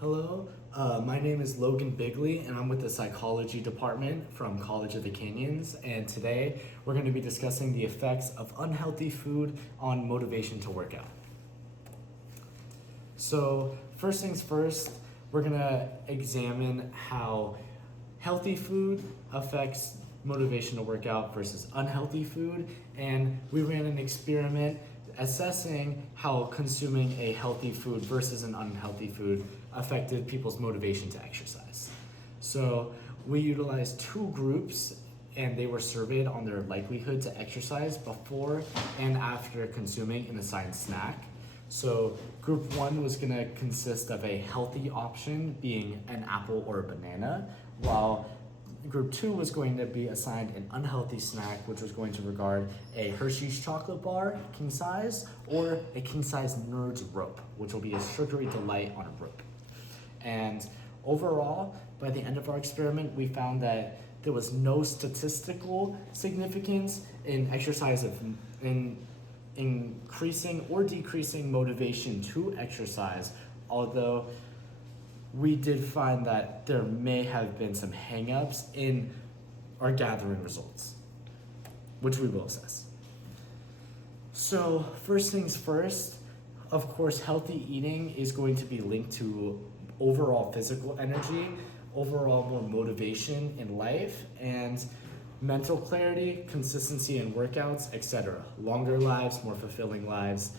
Hello, my name is Logan Bigley, and I'm with the psychology department from College of the Canyons. And today we're going to be discussing the effects of unhealthy food on motivation to work out. So, first things first, we're going to examine how healthy food affects motivation to work out versus unhealthy food. And we ran an experiment assessing how consuming a healthy food versus an unhealthy food affected people's motivation to exercise. So we utilized two groups and they were surveyed on their likelihood to exercise before and after consuming an assigned snack. So group one was going to consist of a healthy option being an apple or a banana, while group two was going to be assigned an unhealthy snack, which was going to regard a Hershey's chocolate bar, king size, or a king size Nerds rope, which will be a sugary delight on a rope. And overall, by the end of our experiment, we found that there was no statistical significance in exercise in increasing or decreasing motivation to exercise, although we did find that there may have been some hangups in our gathering results, which we will assess. So first things first, of course, healthy eating is going to be linked to overall physical energy, overall more motivation in life, and mental clarity, consistency in workouts, etc. Longer lives, more fulfilling lives.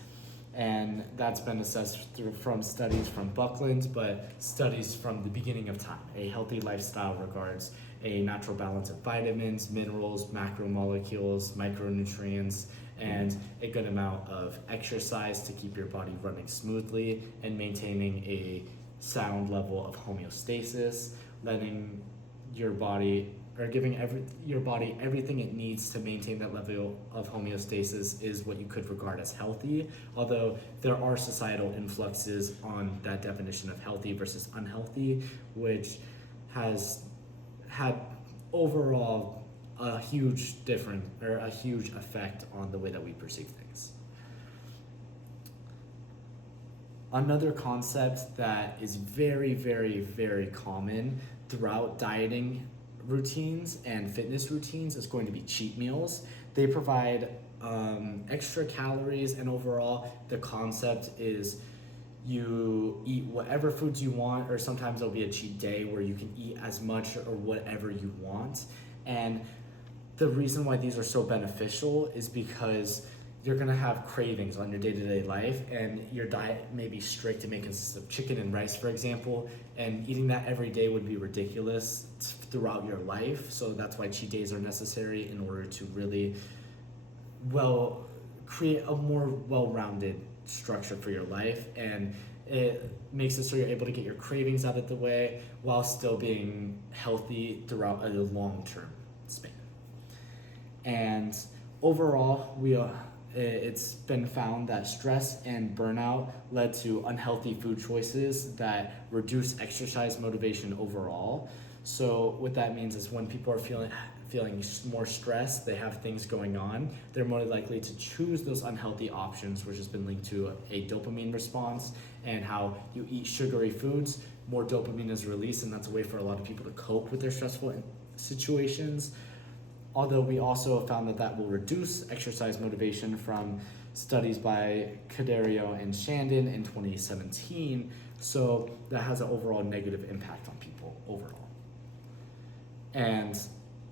And that's been assessed from studies from Buckland, but studies from the beginning of time. A healthy lifestyle regards a natural balance of vitamins, minerals, macromolecules, micronutrients, and a good amount of exercise to keep your body running smoothly and maintaining a sound level of homeostasis, letting your body or giving your body everything it needs to maintain that level of homeostasis is what you could regard as healthy, although there are societal influxes on that definition of healthy versus unhealthy, which has had overall a huge effect on the way that we perceive things. Another concept that is very, very, very common throughout dieting routines and fitness routines is going to be cheat meals. They provide extra calories, and overall the concept is you eat whatever foods you want, or sometimes there'll be a cheat day where you can eat as much or whatever you want. And the reason why these are so beneficial is because you're gonna have cravings on your day-to-day life, and your diet may be strict. It may consist of chicken and rice, for example, and eating that every day would be ridiculous throughout your life. So that's why cheat days are necessary in order to really create a more well-rounded structure for your life, and it makes it so you're able to get your cravings out of the way while still being healthy throughout a long-term span. And overall, it's been found that stress and burnout led to unhealthy food choices that reduce exercise motivation overall. So what that means is when people are feeling more stressed, they have things going on, they're more likely to choose those unhealthy options, which has been linked to a dopamine response. And how you eat sugary foods, more dopamine is released, and that's a way for a lot of people to cope with their stressful situations. Although we also found that will reduce exercise motivation from studies by Caddario and Shandon in 2017. So that has an overall negative impact on people overall. And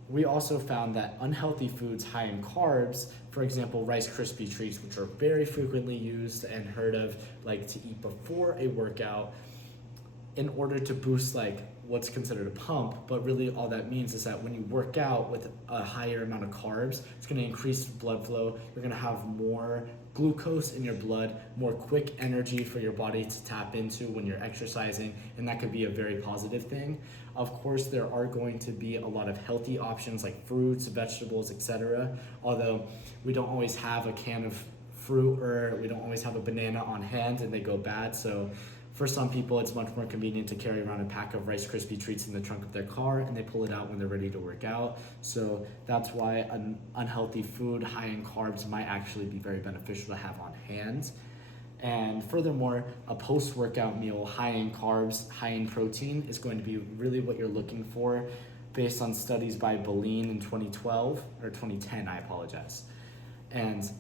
we also found that unhealthy foods high in carbs, for example, Rice Krispie treats, which are very frequently used and heard of like to eat before a workout in order to boost like what's considered a pump, but really all that means is that when you work out with a higher amount of carbs, it's going to increase blood flow. You're going to have more glucose in your blood, more quick energy for your body to tap into when you're exercising, and that could be a very positive thing. Of course, there are going to be a lot of healthy options like fruits, vegetables, etc. Although we don't always have a can of fruit, or we don't always have a banana on hand and they go bad. So for some people, it's much more convenient to carry around a pack of Rice Krispie treats in the trunk of their car, and they pull it out when they're ready to work out. So that's why an unhealthy food high in carbs might actually be very beneficial to have on hand. And furthermore, a post-workout meal high in carbs, high in protein is going to be really what you're looking for based on studies by Boline in 2012, or 2010, I apologize. And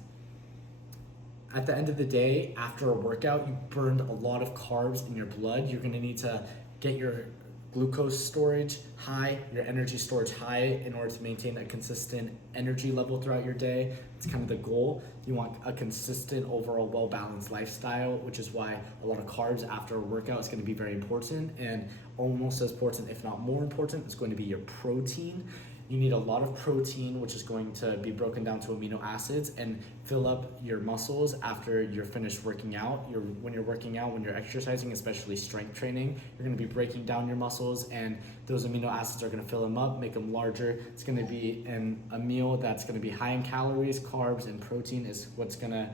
at the end of the day, after a workout, you burned a lot of carbs in your blood. You're gonna need to get your glucose storage high, your energy storage high in order to maintain a consistent energy level throughout your day. It's kind of the goal. You want a consistent, overall well-balanced lifestyle, which is why a lot of carbs after a workout is going to be very important, and almost as important, if not more important, is going to be your protein. You need a lot of protein, which is going to be broken down to amino acids and fill up your muscles after you're finished working out. When you're working out, when you're exercising, especially strength training, you're going to be breaking down your muscles, and those amino acids are going to fill them up, make them larger. It's going to be a meal that's going to be high in calories, carbs, and protein is what's going to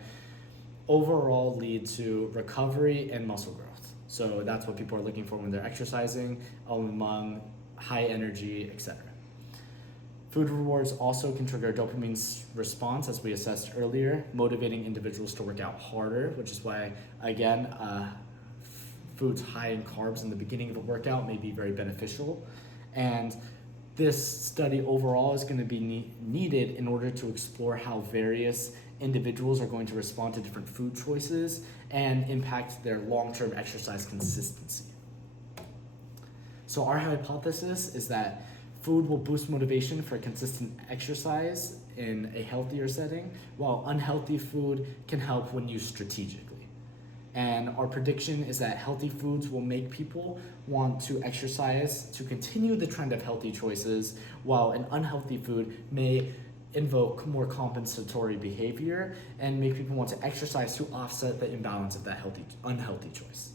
overall lead to recovery and muscle growth. So that's what people are looking for when they're exercising, among high energy, etc. Food rewards also can trigger dopamine response, as we assessed earlier, motivating individuals to work out harder, which is why, again, foods high in carbs in the beginning of a workout may be very beneficial. And this study overall is going to be needed in order to explore how various individuals are going to respond to different food choices and impact their long-term exercise consistency. So our hypothesis is that food will boost motivation for consistent exercise in a healthier setting, while unhealthy food can help when used strategically. And our prediction is that healthy foods will make people want to exercise to continue the trend of healthy choices, while an unhealthy food may invoke more compensatory behavior and make people want to exercise to offset the imbalance of that unhealthy choice.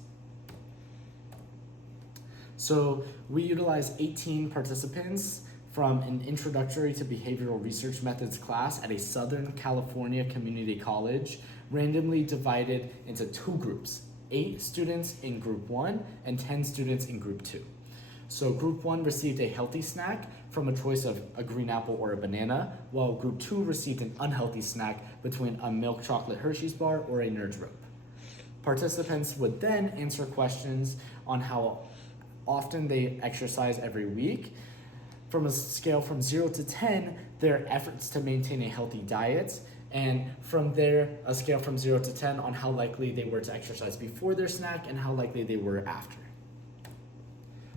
So we utilized 18 participants from an Introductory to Behavioral Research Methods class at a Southern California community college, randomly divided into 2 groups, 8 students in group 1 and 10 students in group 2. So group 1 received a healthy snack from a choice of a green apple or a banana, while group 2 received an unhealthy snack between a milk chocolate Hershey's bar or a Nerds Rope. Participants would then answer questions on how often they exercise every week, from a scale from 0 to 10, their efforts to maintain a healthy diet, and from there, a scale from 0 to 10 on how likely they were to exercise before their snack and how likely they were after.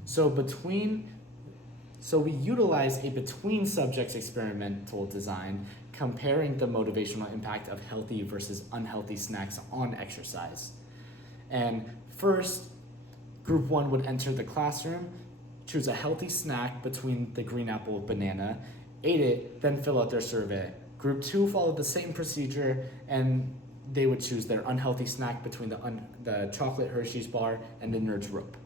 So we utilize a between subjects experimental design comparing the motivational impact of healthy versus unhealthy snacks on exercise. And first, Group 1 would enter the classroom, choose a healthy snack between the green apple and banana, ate it, then fill out their survey. Group 2 followed the same procedure, and they would choose their unhealthy snack between the chocolate Hershey's bar and the Nerds Rope.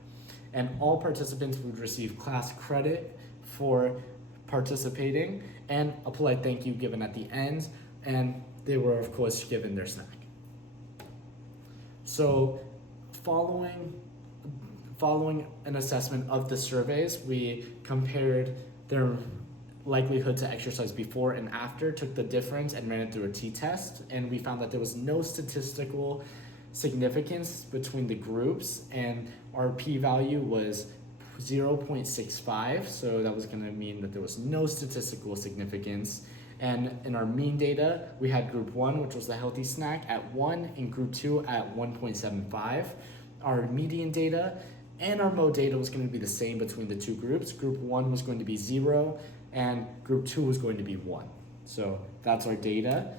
And all participants would receive class credit for participating and a polite thank you given at the end, and they were of course given their snack. So following an assessment of the surveys, we compared their likelihood to exercise before and after, took the difference and ran it through a t-test, and we found that there was no statistical significance between the groups, and our p-value was 0.65, so that was going to mean that there was no statistical significance. And in our mean data, we had group 1, which was the healthy snack, at 1, and group 2 at 1.75. Our median data and our mode data was going to be the same between the 2 groups. Group 1 was going to be 0, and group 2 was going to be 1. So that's our data.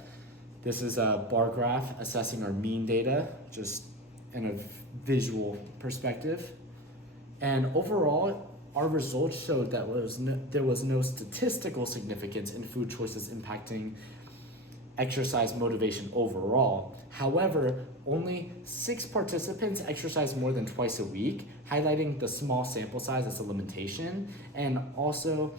This is a bar graph assessing our mean data, just in a visual perspective. And overall, our results showed that there was no statistical significance in food choices impacting exercise motivation overall. However, only 6 participants exercised more than twice a week, highlighting the small sample size as a limitation. And also,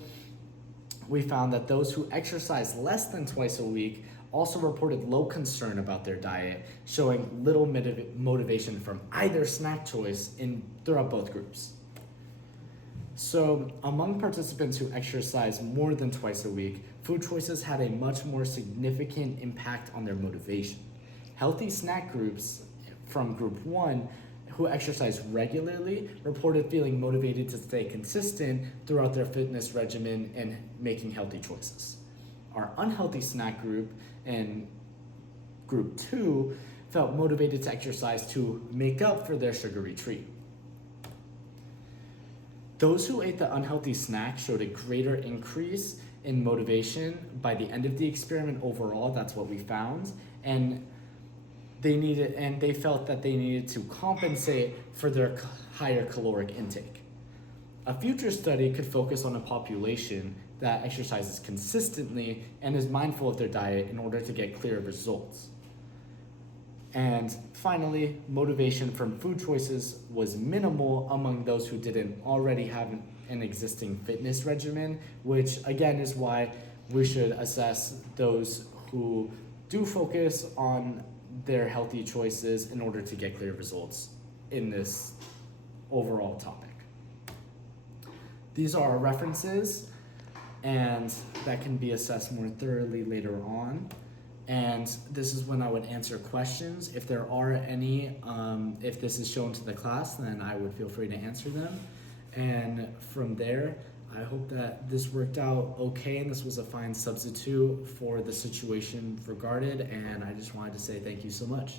we found that those who exercised less than twice a week also reported low concern about their diet, showing little motivation from either snack choice throughout both groups. So among participants who exercise more than twice a week, food choices had a much more significant impact on their motivation. Healthy snack groups from group 1 who exercised regularly reported feeling motivated to stay consistent throughout their fitness regimen and making healthy choices. Our unhealthy snack group in group 2 felt motivated to exercise to make up for their sugary treat. Those who ate the unhealthy snack showed a greater increase in motivation by the end of the experiment overall. That's what we found. And they felt that they needed to compensate for their higher caloric intake. A future study could focus on a population that exercises consistently and is mindful of their diet in order to get clear results. And finally, motivation from food choices was minimal among those who didn't already have an existing fitness regimen, which again is why we should assess those who do focus on their healthy choices in order to get clear results in this overall topic. These are our references, and that can be assessed more thoroughly later on. And this is when I would answer questions. If there are any, if this is shown to the class, then I would feel free to answer them. And from there, I hope that this worked out okay and this was a fine substitute for the situation regarded. And I just wanted to say thank you so much.